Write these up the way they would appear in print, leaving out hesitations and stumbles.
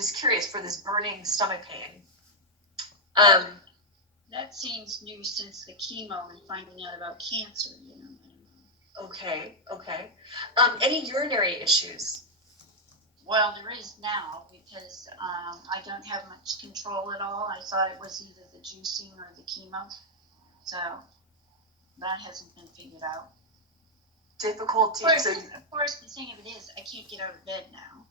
just curious for this burning stomach pain. That seems new since the chemo and finding out about cancer, you know. I don't know. Okay. Any urinary issues? Well, there is now because I don't have much control at all. I thought it was either the juicing or the chemo. So that hasn't been figured out. Difficulty. Of course, the thing of it is I can't get out of bed now.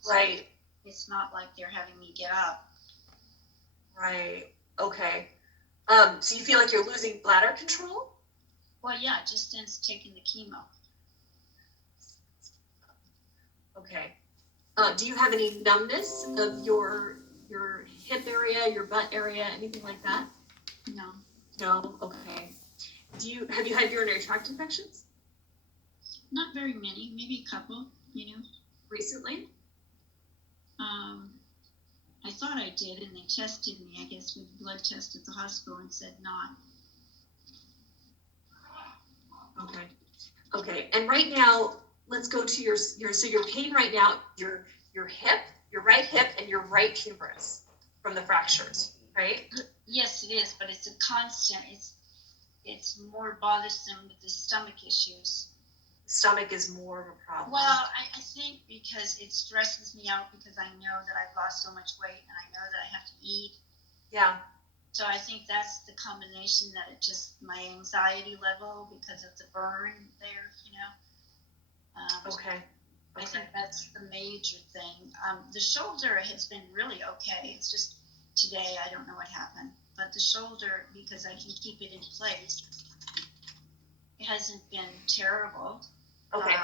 So right. It's not like they're having me get up. Right. Okay. So you feel like you're losing bladder control? Well, yeah, just since taking the chemo. Okay. Do you have any numbness of your hip area, your butt area, anything like that? No. No. Okay. Have you had urinary tract infections? Not very many, maybe a couple. You know. Recently? I thought I did, and they tested me, I guess, with a blood test at the hospital and said not. Okay. And right now, let's go to your pain right now, your hip, your right hip, and your right humerus from the fractures, right? Yes, it is, but it's a constant. It's more bothersome with the stomach issues. Stomach is more of a problem. Well, I think because it stresses me out because I know that I've lost so much weight and I know that I have to eat. Yeah. So I think that's the combination that it just my anxiety level because of the burn there, you know. Okay. I think that's the major thing. The shoulder has been really okay. It's just today I don't know what happened, but the shoulder, because I can keep it in place, it hasn't been terrible. Okay.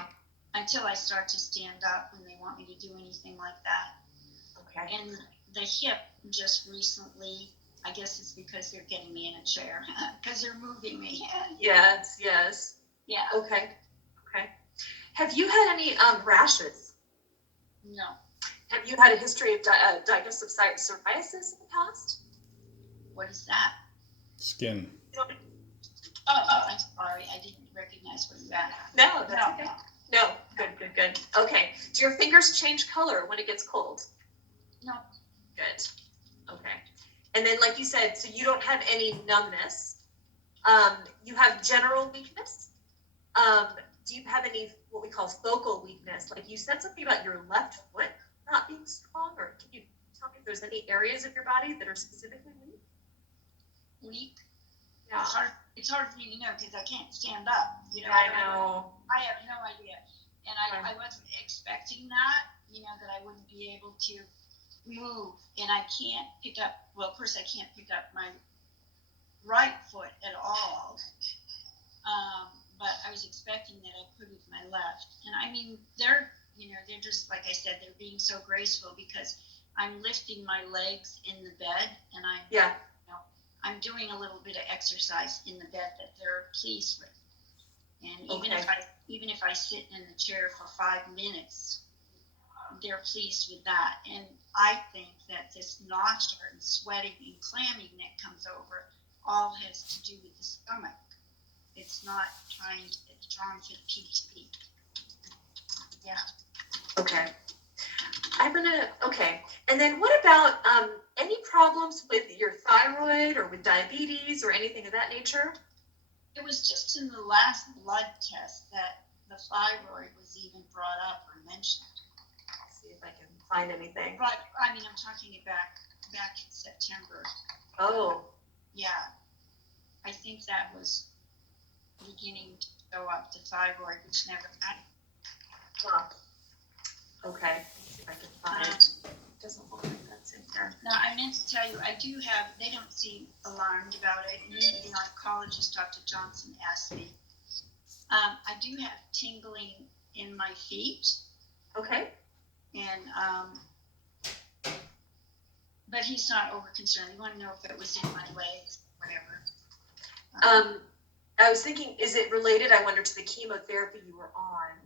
Until I start to stand up when they want me to do anything like that. Okay. And the hip just recently, I guess it's because they're getting me in a chair because they're moving me. Yes. Yeah. Okay. Have you had any rashes? No. Have you had a history of digestive psoriasis in the past? What is that? Skin. Oh, I'm sorry. I didn't recognize what you asked. No, that's okay. No. Good. Okay. Do your fingers change color when it gets cold? No. Good. Okay. And then, like you said, so you don't have any numbness. You have general weakness. Do you have any what we call focal weakness? Like you said something about your left foot not being strong, or can you tell me if there's any areas of your body that are specifically weak? Weak? Yeah. It's hard for me to know because I can't stand up. You know. I know. I have no idea, and I wasn't expecting that. You know, that I wouldn't be able to move, and I can't pick up. Well, of course, I can't pick up my right foot at all. But I was expecting that I could with my left, and I mean, they're just like I said, they're being so graceful because I'm lifting my legs in the bed, and I'm doing a little bit of exercise in the bed that they're pleased with. And even if I sit in the chair for 5 minutes, they're pleased with that. And I think that this nausea and sweating and clamming that comes over all has to do with the stomach. It's not trying to keep. Yeah. Okay. And then what about any problems with your thyroid or with diabetes or anything of that nature? It was just in the last blood test that the thyroid was even brought up or mentioned. Let's see if I can find anything. But I mean, I'm talking back in September. Oh. Yeah. I think that was beginning to go up the thyroid, which never had. Huh. Okay. Let's see if I can find it. Doesn't look like that's in there. Now, I meant to tell you, they don't seem alarmed about it. And the oncologist, Dr. Johnson, asked me. I do have tingling in my feet. Okay. And, but he's not over concerned. He wanted to know if it was in my legs, whatever. I was thinking, is it related, I wonder, to the chemotherapy you were on?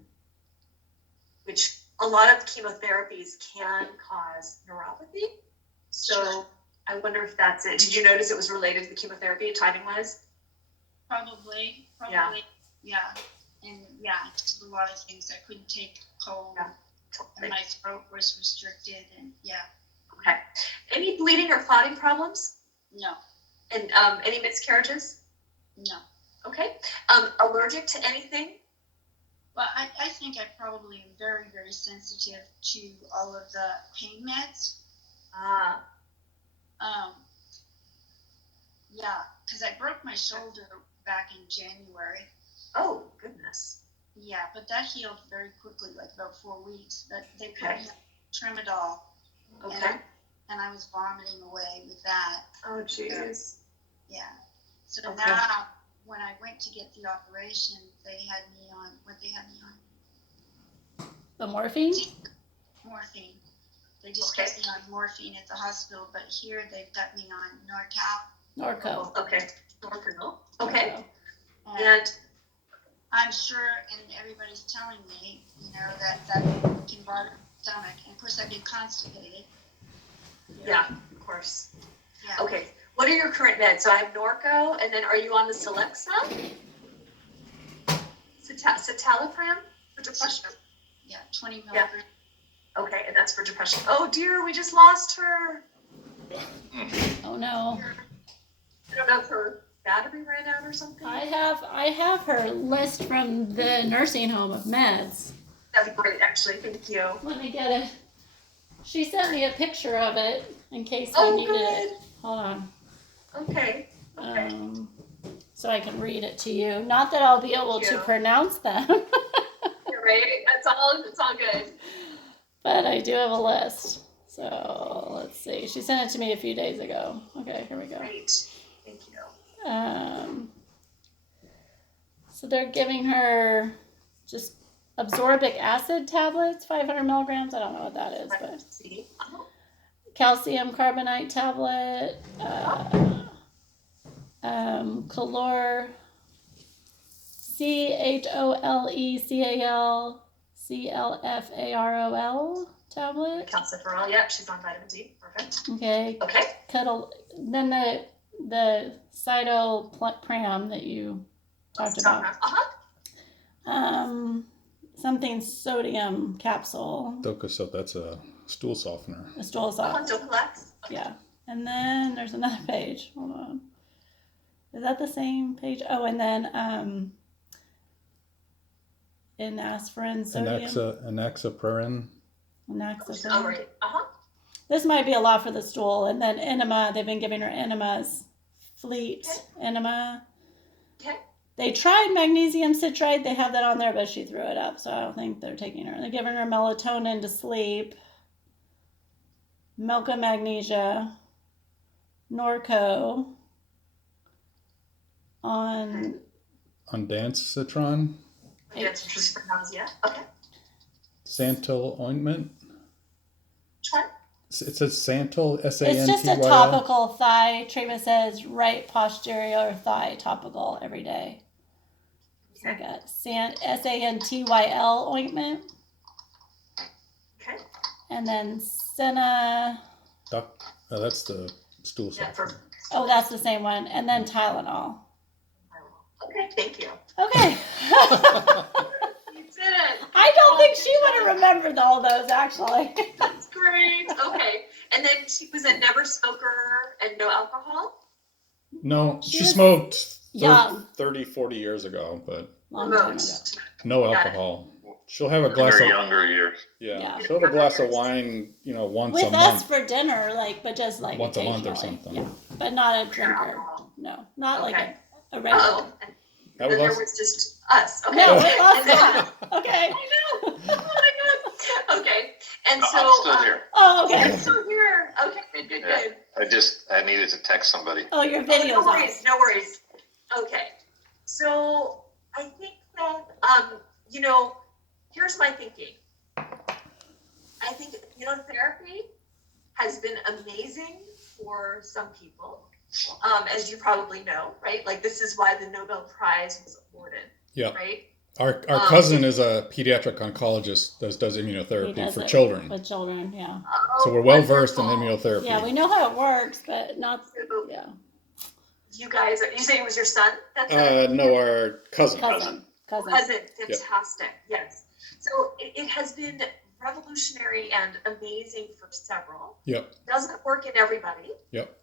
Which a lot of chemotherapies can cause neuropathy. So sure. I wonder if that's it. Did you notice it was related to the chemotherapy, timing-wise? Probably. Yeah. And just a lot of things. I couldn't take cold. Yeah. I my throat was restricted, and yeah, Okay. Any bleeding or clotting problems? no, And any miscarriages? no. Okay. Allergic to anything? Well, I think I probably am very, very sensitive to all of the pain meds. Ah, Yeah, because I broke my shoulder back in January. oh, goodness. Yeah, but that healed very quickly, like about 4 weeks. But they put Okay. me on Tramadol, Okay. and I was vomiting away with that. Oh, jeez. Yeah. So Okay. now, when I went to get the operation, they had me on what they had me on The morphine? morphine. They just kept me on morphine at the hospital, but here they've got me on Norco. Okay. Norco. Okay. And And I'm sure, and everybody's telling me, that can bother the stomach. And of course, I've been constipated. yeah, of course. Yeah. Okay. What are your current meds? So I have Norco, and then are you on the Celexa? Citalopram for depression. Yeah, 20 milligrams. Okay, and that's for depression. Oh dear, we just lost her. Oh no. I don't know if her battery ran out or something. I have her list from the nursing home of meds. That'd be great, actually. Thank you. Let me get it. She sent me a picture of it in case we Oh, needed it. good. Hold on. Okay. Okay. So I can read it to you. Not that I'll be able to you. pronounce them, You're right. It's all good. but I do have a list. So let's see. She sent it to me a few days ago. Okay, here we go. Great. Thank you. So they're giving her just absorbic acid tablets, 500 milligrams. I don't know what that is, but Let's see. calcium carbonate tablet, Chlor, CHOLECAL tablet. Calciferol. Yep, she's on vitamin D. Perfect. Okay. Okay. Then the cytopram that you talked about. Something sodium capsule. Docosel, that's a stool softener. A stool softener. Docolax. Yeah. And then there's another page. Hold on. Is that the same page? Oh, and then inaspirin sodium. Anaxaparin. Inaxaparin. Oh, right. This might be a lot for the stool. And then enema. They've been giving her enemas. Fleet enema. Okay. They tried magnesium citrate. They have that on there, but she threw it up, so I don't think they're taking her. They're giving her melatonin to sleep. Milka magnesia. Norco. On Ondansetron. That's just for nausea. Okay. Santyl ointment. Try. It says Santyl, S-A-N-T-Y-L. It's just a topical thigh treatment. Says right posterior thigh topical every day. So I got SANTYL ointment. Okay. And then Senna. That's the stool Yeah, softener. Oh, that's the same one. And then Tylenol. Okay, thank you. Okay. You did it. I don't think she would have remembered all those, actually. That's great. Okay. And then she was a never smoker and no alcohol? No, She she was smoked young. 30, 40 years ago, but Long time ago. Most. no Got it. alcohol. She'll have a glass Her of younger years. Yeah. She'll have a glass of wine, once With a us month. for dinner, but just Once a month or occasionally. something. Yeah, but not a Pure drinker. alcohol. No, not like Okay. a regular. Oh, and That then was there us. was just us. Okay. No, with And us. then- Yeah. Okay. I know. Oh my god. Okay. And so I'm still here. Oh, okay. I'm still here. Okay, good. I needed to text somebody. Oh, your No video's on. worries, no worries. Okay. So I think that here's my thinking. I think immunotherapy has been amazing for some people. As you probably know, right? Like this is why the Nobel Prize was awarded. Yeah. Right? Our cousin is a pediatric oncologist that does He immunotherapy does for it children. with children, yeah. Oh, So we're well versed in wonderful. immunotherapy. Yeah, we know how it works, but not, yeah. You guys, you say it was your son? That's No, our cousin. Cousin. Cousin, fantastic. Yes. So it has been revolutionary and amazing for several. Yep. Doesn't work in everybody. Yep.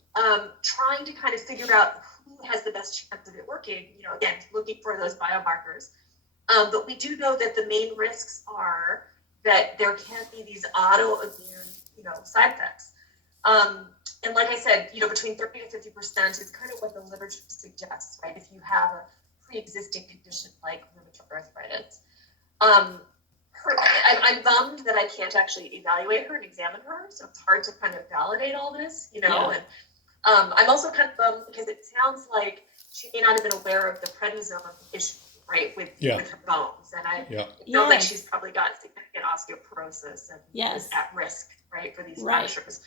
Trying to kind of figure out who has the best chance of it working, again, looking for those biomarkers. But we do know that the main risks are that there can be these autoimmune, side effects. And like I said, between 30 to 50% is kind of what the literature suggests, right? If you have a pre-existing condition like rheumatoid arthritis. I'm bummed that I can't actually evaluate her and examine her, so it's hard to kind of validate all this, Yeah. And I'm also kind of bummed because it sounds like she may not have been aware of the prednisone issue, right, with her bones, and I feel like she's probably got significant osteoporosis and is at risk, right, for these fractures.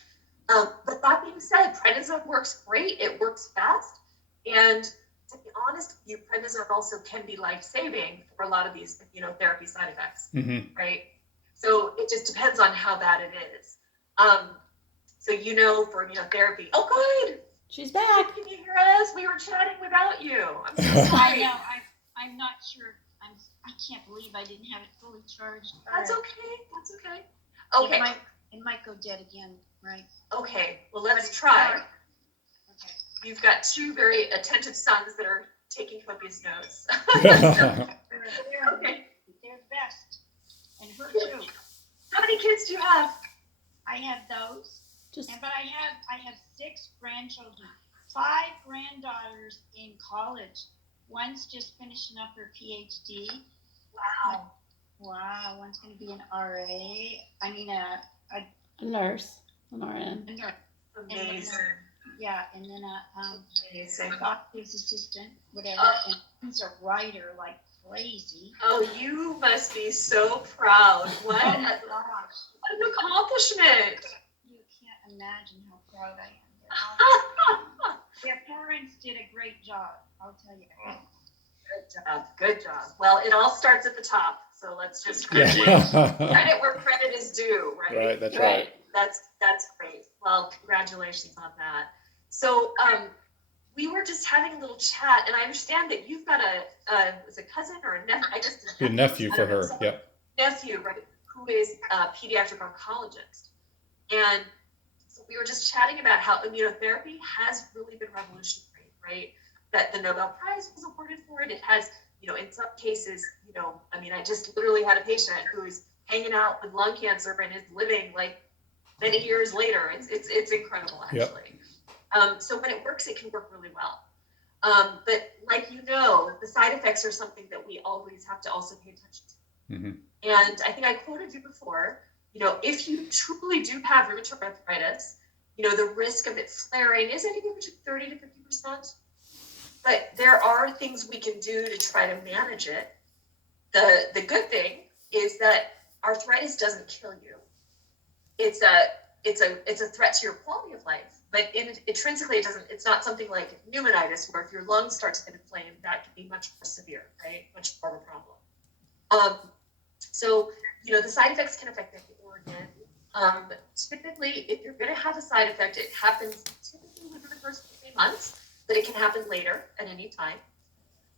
But that being said, prednisone works great. It works fast, and to be honest with you, prednisone also can be life-saving for a lot of these immunotherapy side effects, right? So it just depends on how bad it is. So for immunotherapy, oh good, she's back. Can you hear us? We were chatting without you. I'm so sorry. I know. I'm not sure. I can't believe I didn't have it fully charged. That's okay. That's okay. Okay. It might go dead again, right? Okay. Well, let's try. Okay. You've got two very attentive sons that are taking copious notes. Okay. They're the best. And her too. How many kids do you have? I have those. But I have 6 grandchildren, 5 granddaughters in college. One's just finishing up her PhD. Wow. Wow. One's going to be an RA. I mean, a nurse, an RN. A nurse. Amazing. And then amazing. A doctor's assistant, whatever. And he's a writer like crazy. Oh, you must be so proud. What an accomplishment. You can't imagine how proud I am. Their parents did a great job, I'll tell you. Good job. Well, it all starts at the top, so let's just credit where credit is due, right? Right, that's right. That's great. Well, congratulations on that. So we were just having a little chat, and I understand that you've got a cousin or a nephew. I guess a nephew for her. Yep. Nephew, right? Who is a pediatric oncologist, and so we were just chatting about how immunotherapy has really been revolutionary, right? That the Nobel Prize was awarded for it. It has, in some cases, I just literally had a patient who's hanging out with lung cancer and is living like many years later. It's incredible, actually. Yep. So when it works, it can work really well. But like the side effects are something that we always have to also pay attention to. Mm-hmm. And I think I quoted you before, if you truly do have rheumatoid arthritis, the risk of it flaring is anywhere between 30 to 50%. But there are things we can do to try to manage it. The good thing is that arthritis doesn't kill you. It's a threat to your quality of life. But intrinsically, it's not something like pneumonitis, where if your lungs start to get inflamed, that can be much more severe, right? Much more of a problem. So, the side effects can affect the organ. Typically, if you're going to have a side effect, it happens typically within the first 3 months, but it can happen later at any time.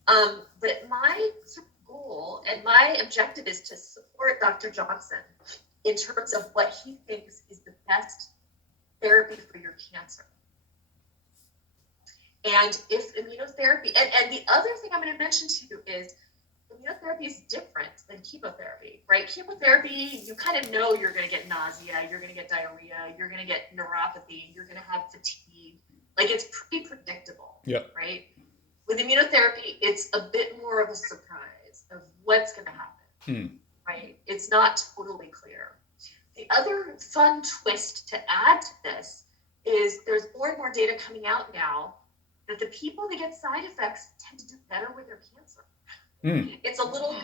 But my goal and my objective is to support Dr. Johnson in terms of what he thinks is the best therapy for your cancer. And if immunotherapy, and the other thing I'm going to mention to you is immunotherapy is different than chemotherapy, right? Chemotherapy, you kind of know you're going to get nausea, you're going to get diarrhea, you're going to get neuropathy, you're going to have fatigue. Like, it's pretty predictable, right? With immunotherapy, it's a bit more of a surprise of what's going to happen, right? It's not totally clear. The other fun twist to add to this is there's more and more data coming out now that the people that get side effects tend to do better with their cancer. It's a little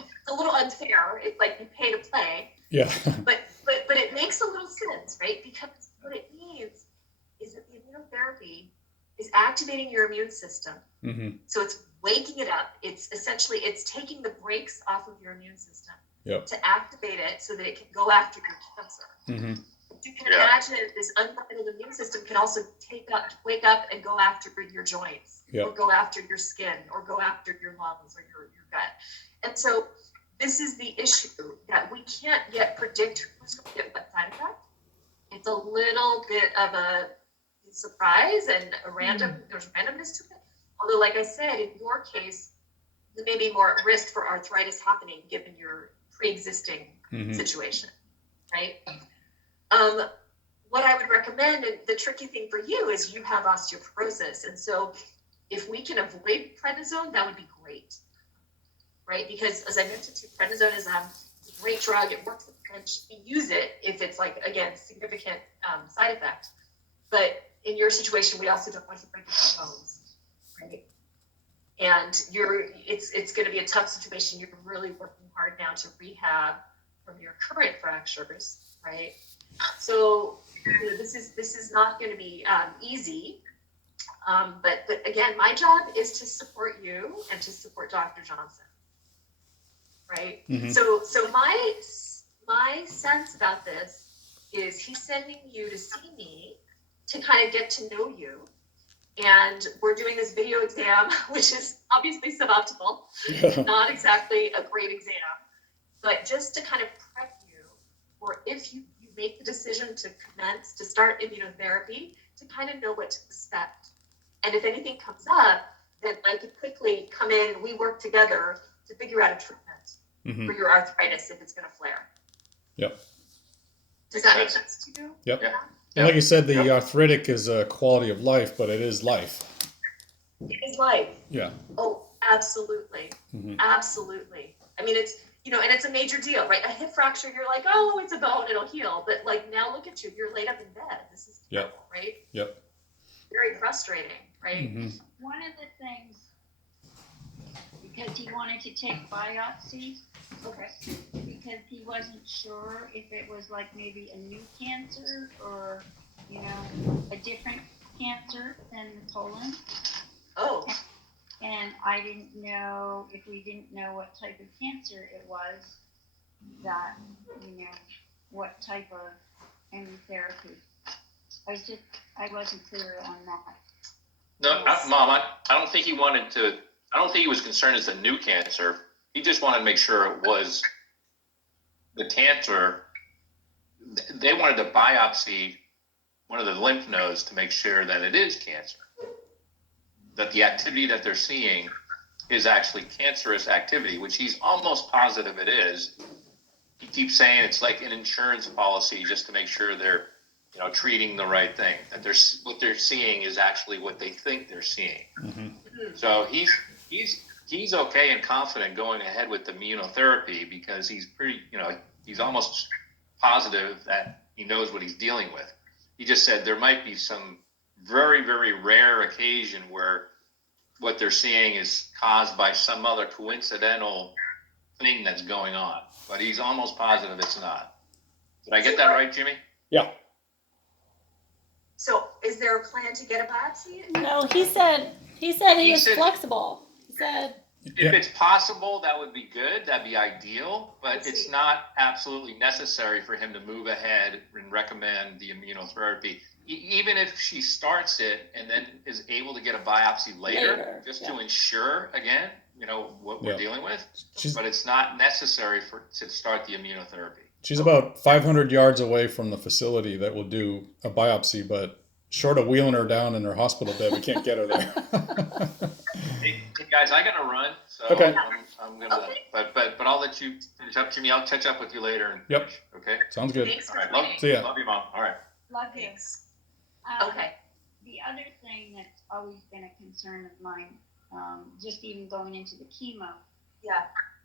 unfair. It's like you pay to play. Yeah. But it makes a little sense, right? Because what it means is that the immunotherapy is activating your immune system. Mm-hmm. So it's waking it up. It's taking the brakes off of your immune system to activate it so that it can go after your cancer. Mm-hmm. You can imagine this unbridled immune system can also wake up and go after your joints, or go after your skin, or go after your lungs or your gut. And so this is the issue, that we can't yet predict who's going to get what side effect. It's a little bit of a surprise and there's randomness to it. Although, like I said, in your case, there may be more at risk for arthritis happening given your pre-existing situation, right? What I would recommend, and the tricky thing for you is you have osteoporosis. And so if we can avoid prednisone, that would be great, right? Because as I mentioned too, prednisone is a great drug. It works with pinch. We use it if it's like, again, significant side effect. But in your situation, we also don't want you breaking your bones, right? And it's going to be a tough situation. You're really working hard now to rehab from your current fractures, right? So this is not going to be easy. But again, my job is to support you and to support Dr. Johnson, right? So my sense about this is he's sending you to see me to kind of get to know you. And we're doing this video exam, which is obviously suboptimal, not exactly a great exam, but just to kind of prep you for if you make the decision to start immunotherapy, to kind of know what to expect. And if anything comes up, then I could quickly come in, we work together to figure out a treatment for your arthritis if it's going to flare. Yep. Does that make sense to you? Yep. Yeah. And like you said, the arthritic is a quality of life, but it is life. It is life. Yeah. Oh, absolutely. Absolutely. I mean, it's, and it's a major deal, right? A hip fracture, you're like, oh, it's a bone, it'll heal. But like, now look at you, you're laid up in bed. This is terrible, right? Yep. Very frustrating, right? One of the things, because he wanted to take biopsy, because he wasn't sure if it was like maybe a new cancer or, a different cancer than the colon. Oh. And I didn't know, if we didn't know what type of cancer it was, that, what type of immunotherapy. I wasn't clear on that. No, Mom, I don't think he wanted to, I don't think he was concerned it's a new cancer. He just wanted to make sure it was the cancer. They wanted to biopsy one of the lymph nodes to make sure that it is cancer. That the activity that they're seeing is actually cancerous activity, which he's almost positive it is. He keeps saying it's like an insurance policy just to make sure they're, treating the right thing. That what they're seeing is actually what they think they're seeing. So he's okay and confident going ahead with the immunotherapy because he's pretty, he's almost positive that he knows what he's dealing with. He just said there might be some very, very rare occasion where what they're seeing is caused by some other coincidental thing that's going on. But he's almost positive it's not. Did I get that right, Jimmy? Yeah. So is there a plan to get a biopsy? No, he said he was flexible. He said if it's possible, that would be good. That'd be ideal. But it's not absolutely necessary for him to move ahead and recommend the immunotherapy. Even if she starts it and then is able to get a biopsy later just to ensure, again, what we're dealing with. But it's not necessary to start the immunotherapy. She's about 500 yards away from the facility that will do a biopsy, but short of wheeling her down in her hospital bed, we can't get her there. Hey guys, I gotta run, so okay. I'm gonna. But I'll let you finish up, Jimmy. I'll catch up with you later. And yep. Okay. Sounds good. Thanks. All right. See ya. Love you, Mom. All right. Love you. Thanks. Okay. The other thing that's always been a concern of mine, just even going into the chemo,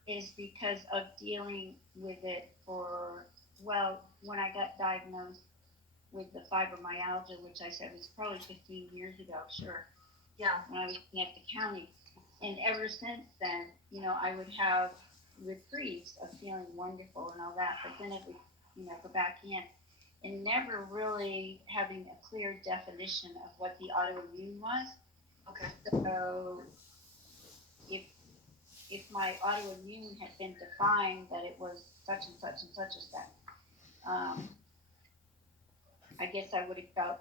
is because of dealing with it when I got diagnosed with the fibromyalgia, which I said was probably 15 years ago, sure. Yeah. When I was in the county. And ever since then, I would have reprieves of feeling wonderful and all that, but then it would, go back in. And never really having a clear definition of what the autoimmune was. Okay. So if my autoimmune had been defined that it was such and such and such as that, I guess I would have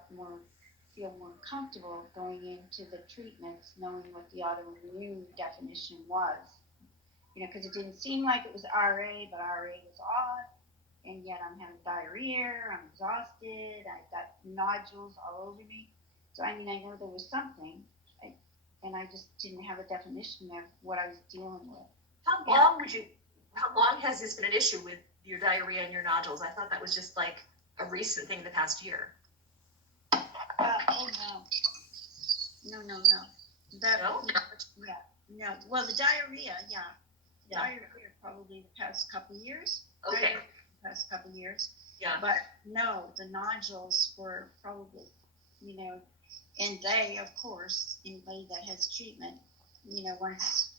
feel more comfortable going into the treatments knowing what the autoimmune definition was. because it didn't seem like it was RA, but RA was odd. And yet I'm having diarrhea, I'm exhausted, I've got nodules all over me. So, I mean, I know there was something, and I just didn't have a definition of what I was dealing with. How long has this been an issue with your diarrhea and your nodules? I thought that was just like a recent thing in the past year. Oh, no. No. That, No? Yeah, no. Well, the diarrhea, yeah. Yeah. Diarrhea probably the past couple of years. Okay. Diarrhea the past couple of years. Yeah. But no, the nodules were probably, and they, of course, anybody that has treatment, once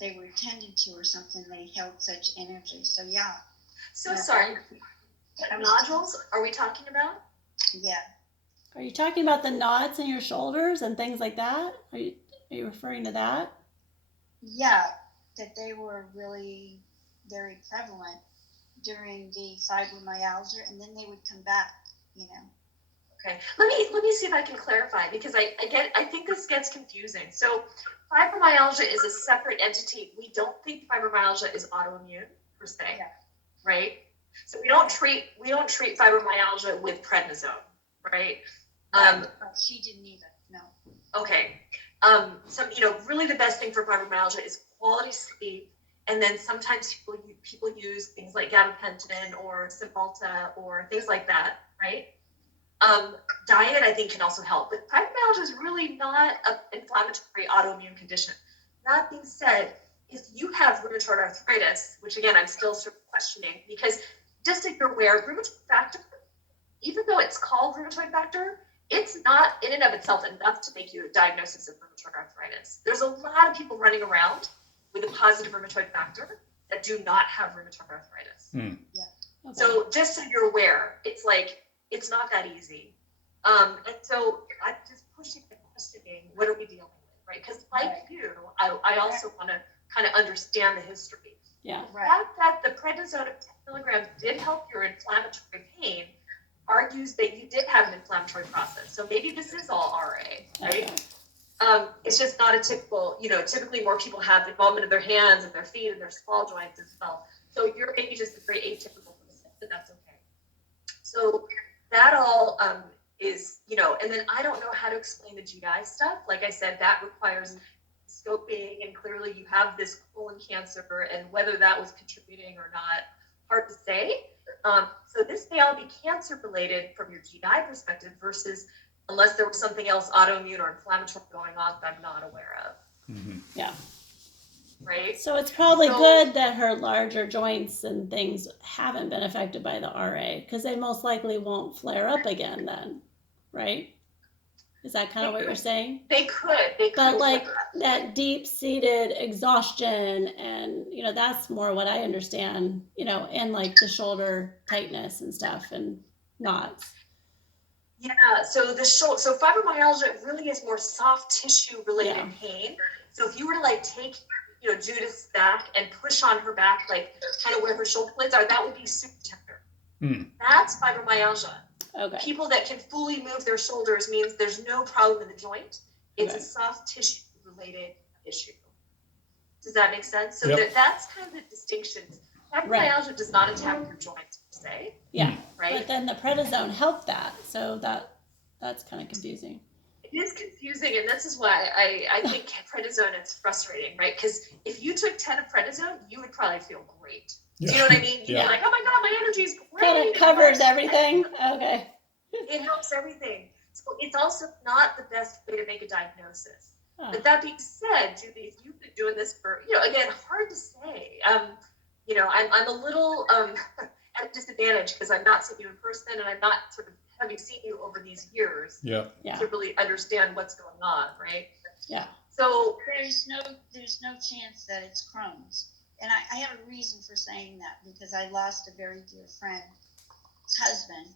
they were tended to or something, they held such energy. So, yeah. So sorry. Nodules, are we talking about? Yeah. Are you talking about the knots in your shoulders and things like that? Are you referring to that? Yeah, that they were really very prevalent during the fibromyalgia, and then they would come back, Okay, let me see if I can clarify, because I think this gets confusing. So fibromyalgia is a separate entity. We don't think fibromyalgia is autoimmune per se, Yeah. right? So we don't treat fibromyalgia with prednisone, right? She didn't either. No. Okay. Really the best thing for fibromyalgia is quality sleep, and then sometimes people use things like gabapentin or Cymbalta or things like that, right? Diet, I think, can also help, but fibromyalgia is really not an inflammatory autoimmune condition. That being said, if you have rheumatoid arthritis, which again, I'm still sort of questioning, because just so you're aware, rheumatoid factor, even though it's called rheumatoid factor, it's not in and of itself enough to make you a diagnosis of rheumatoid arthritis. There's a lot of people running around with a positive rheumatoid factor that do not have rheumatoid arthritis. Yeah. Okay. So just so you're aware, it's not that easy. And so I'm just pushing and questioning, what are we dealing with, right? Because you, I also want to kind of understand the history. Yeah. The fact that the prednisone of 10 milligrams did help your inflammatory pain argues that you did have an inflammatory process. So maybe this is all RA, right? Okay. It's just not a typical, typically more people have involvement of their hands and their feet and their small joints as well. So you're maybe just a very atypical person, but that's okay. So that all is, and then I don't know how to explain the GI stuff. Like I said, that requires scoping, and clearly you have this colon cancer, and whether that was contributing or not, hard to say. So this may all be cancer related from your GI perspective versus unless there was something else autoimmune or inflammatory going on that I'm not aware of. Mm-hmm. Yeah. Right? So it's probably good that her larger joints and things haven't been affected by the RA, because they most likely won't flare up again then, right? Is that kind of what you're saying? They could. But like that deep-seated exhaustion and, that's more what I understand, and like the shoulder tightness and stuff and knots. Yeah, so so fibromyalgia really is more soft tissue related pain. So if you were to take, Judith's back and push on her back, kind of where her shoulder blades are, that would be super tender. That's fibromyalgia. Okay. People that can fully move their shoulders means there's no problem in the joint. It's a soft tissue related issue. Does that make sense? So that's kind of the distinction. Fibromyalgia does not attack your joints per se. Yeah. Right. But then the prednisone helped that. So that's kind of confusing. It is confusing, and this is why I think prednisone is frustrating, right? Because if you took 10 of prednisone, you would probably feel great. Do you know what I mean? You'd be like, oh my God, my energy's great. Kind of covers everything. Okay. It helps everything. So it's also not the best way to make a diagnosis. Huh. But that being said, Julie, if you've been doing this for, again, hard to say. I'm a little at a disadvantage because I'm not seeing you in person, and I'm not sort of having seen you over these years Yeah. to really understand what's going on, right? Yeah. So there's no chance that it's Crohn's. And I have a reason for saying that, because I lost a very dear friend's husband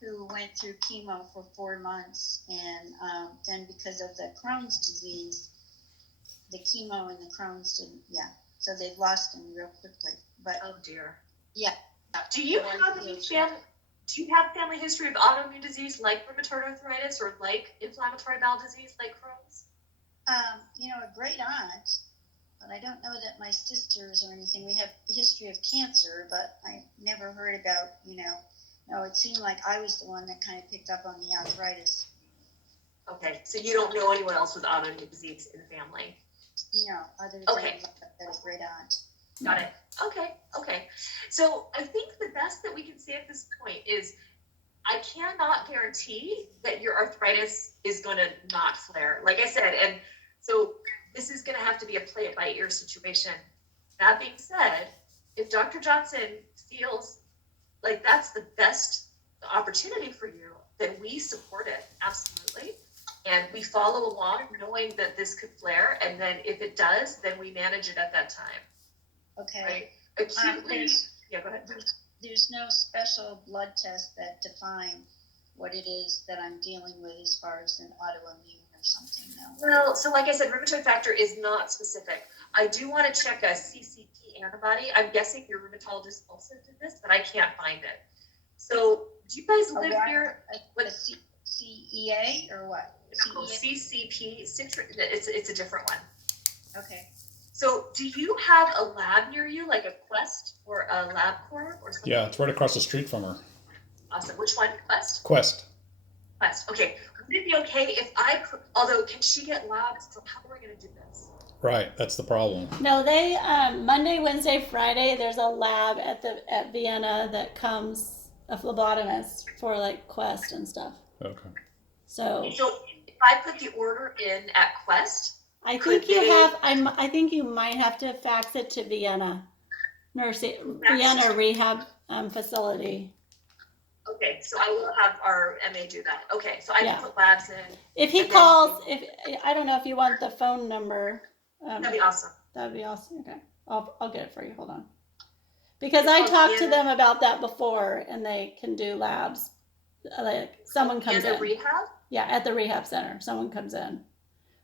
who went through chemo for 4 months, and then because of the Crohn's disease, the chemo and the Crohn's didn't, so they've lost him real quickly. But oh dear. Yeah. Do you have family history of autoimmune disease like rheumatoid arthritis or like inflammatory bowel disease like Crohn's? A great aunt but I don't know that my sisters or anything. We have a history of cancer, but I never heard about, no, it seemed like I was the one that kind of picked up on the arthritis. Okay, so you don't know anyone else with autoimmune disease in the family? Other than Okay. a great aunt. Got it. Okay. So I think the best that we can say at this point is I cannot guarantee that your arthritis is going to not flare. Like I said, and so this is going to have to be a play it by ear situation. That being said, if Dr. Johnson feels like that's the best opportunity for you, then we support it, absolutely. And we follow along knowing that this could flare. And then if it does, then we manage it at that time. Okay. Right? Acutely, yeah, go ahead. There's no special blood test that define what it is that I'm dealing with as far as an autoimmune or something, no? Well, so like I said, rheumatoid factor is not specific. I do want to check a CCP antibody. I'm guessing your rheumatologist also did this, but I can't find it. So do you guys live here? With CEA or what? No, CCP, it's a different one. Okay. So do you have a lab near you, like a Quest or a LabCorp or something? Yeah, it's right across the street from her. Awesome. Which one? Quest? Quest. Quest. Okay. Would it be okay if I could, although can she get labs? So how are we going to do this? Right, that's the problem. No, they Monday, Wednesday, Friday. There's a lab at Vienna that comes, a phlebotomist for like Quest and stuff. Okay. So if I put the order in at Quest, I think I think you might have to fax it to Vienna Vienna rehab facility. okay, so I will have our MA do that. Okay, so I can put labs in. If he calls, I don't know if you want the phone number. That'd be awesome. That'd be awesome. Okay, I'll get it for you. Hold on, because I talked to them about that before, and they can do labs. Like someone comes in. Rehab? Yeah, at the rehab center, someone comes in,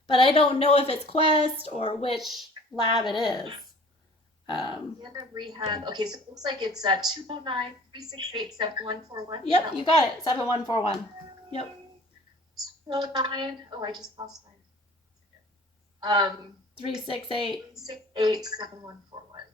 but I don't know if it's Quest or which lab it is. Vienna Rehab. Okay, so it looks like it's 209-368-7141. Yep, you got it. 7141. Yep. 209. Oh, I just lost mine. 368. 368-7141.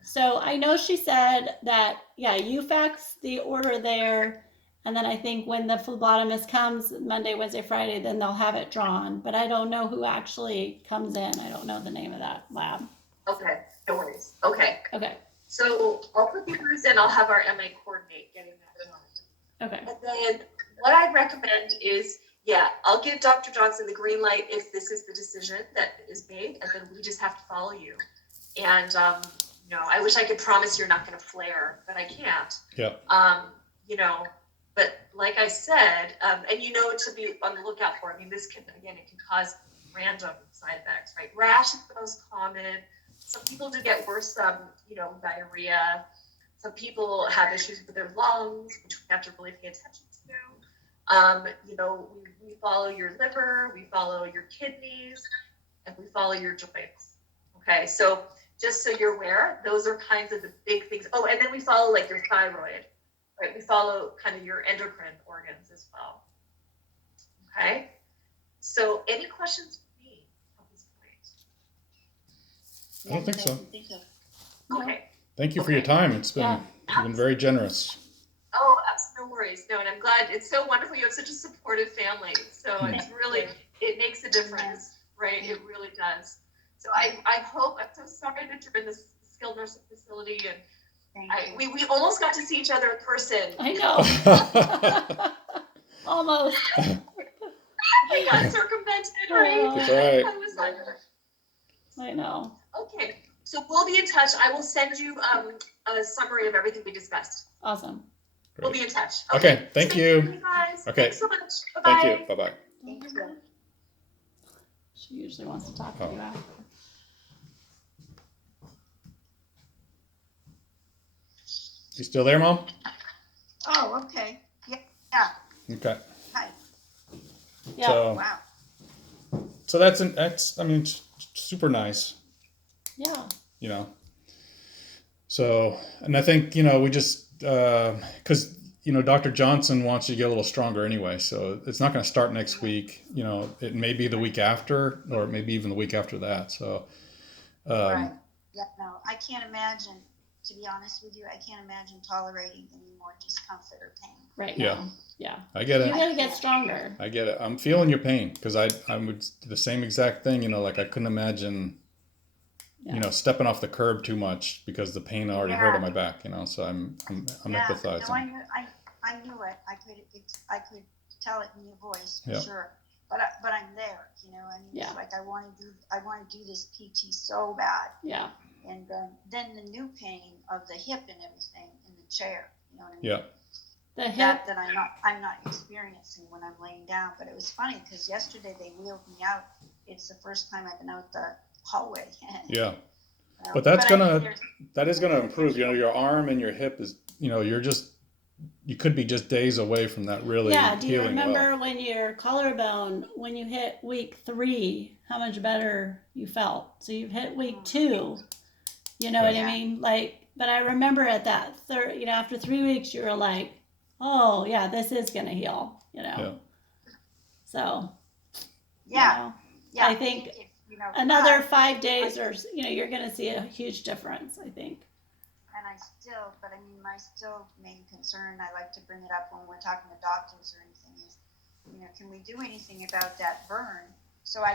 So I know she said that, you fax the order there, and then I think when the phlebotomist comes Monday, Wednesday, Friday, then they'll have it drawn. But I don't know who actually comes in. I don't know the name of that lab. Okay, no worries. Okay. So I'll put the orders in. I'll have our MA coordinate getting that done. Okay. And then what I'd recommend is, I'll give Dr. Johnson the green light if this is the decision that is made, and then we just have to follow you. And, I wish I could promise you're not going to flare, but I can't. Yeah. But like I said, and to be on the lookout for, this can, again, it can cause random side effects, right? Rash is the most common. Some people do get worse, diarrhea. Some people have issues with their lungs, which we have to really pay attention to. We follow your liver, we follow your kidneys, and we follow your joints. Okay, so just so you're aware, those are kinds of the big things. Oh, and then we follow like your thyroid, right? We follow kind of your endocrine organs as well. Okay, so any questions for me at this point? I don't think so. Okay. Thank you for your time. You've been very generous. Oh, no worries. No, and I'm glad. It's so wonderful. You have such a supportive family. So it's really, it makes a difference, right? It really does. So I hope, I'm so sorry that you're in this skilled nursing facility, and we almost got to see each other in person. I know. Almost. We got circumvented, right? That's right. I was like, I know. okay. So we'll be in touch. I will send you a summary of everything we discussed. Awesome. We'll be in touch. Okay, thank you. Guys. Okay. Thanks so much. Bye-bye. Thank you. Bye-bye. Thank you. She usually wants to talk to you after. You still there, Mom? Oh, okay. Yeah. Okay. Hi. Yeah. So, Wow. so that's super nice. Yeah. So, and I think, we just, because, Dr. Johnson wants you to get a little stronger anyway. So it's not going to start next week. It may be the week after, or maybe even the week after that. So, Right. Yeah, no, I can't imagine, to be honest with you, I can't imagine tolerating any more discomfort or pain. right Yeah. now. Yeah. I get You it. gotta get stronger. I get it. I'm feeling your pain because I would do the same exact thing. You know, like I couldn't imagine, you know, stepping off the curb too much because the pain already hurt on my back. You know, so I'm Yeah, empathizing. no, I knew it. I could tell it in your voice for Yeah. sure. But I'm there, you know. I mean, Yeah. it's like I want to do this PT so bad. Yeah. And then the new pain of the hip and everything in the chair, you know what I mean? Yeah. The hip. That I'm not experiencing when I'm laying down. But it was funny because yesterday they wheeled me out. It's the first time I've been out the hallway. Yeah. But that is gonna improve. You know, there's- your arm and your hip is, you know, you could be just days away from that really Yeah. Do you healing remember well. when your collarbone, when you hit week 3, how much better you felt? So you've hit week 2. You know what I Yeah. mean? Like, but I remember at that third, you know, after 3 weeks, you were like, oh yeah, this is gonna heal. You know. Yeah. So. Yeah. You know, Yeah. I think if, you know, another but 5 days, or you know, you're gonna see a huge difference. I think. And my still main concern, I like to bring it up when we're talking to doctors or anything, is, you know, can we do anything about that burn? So I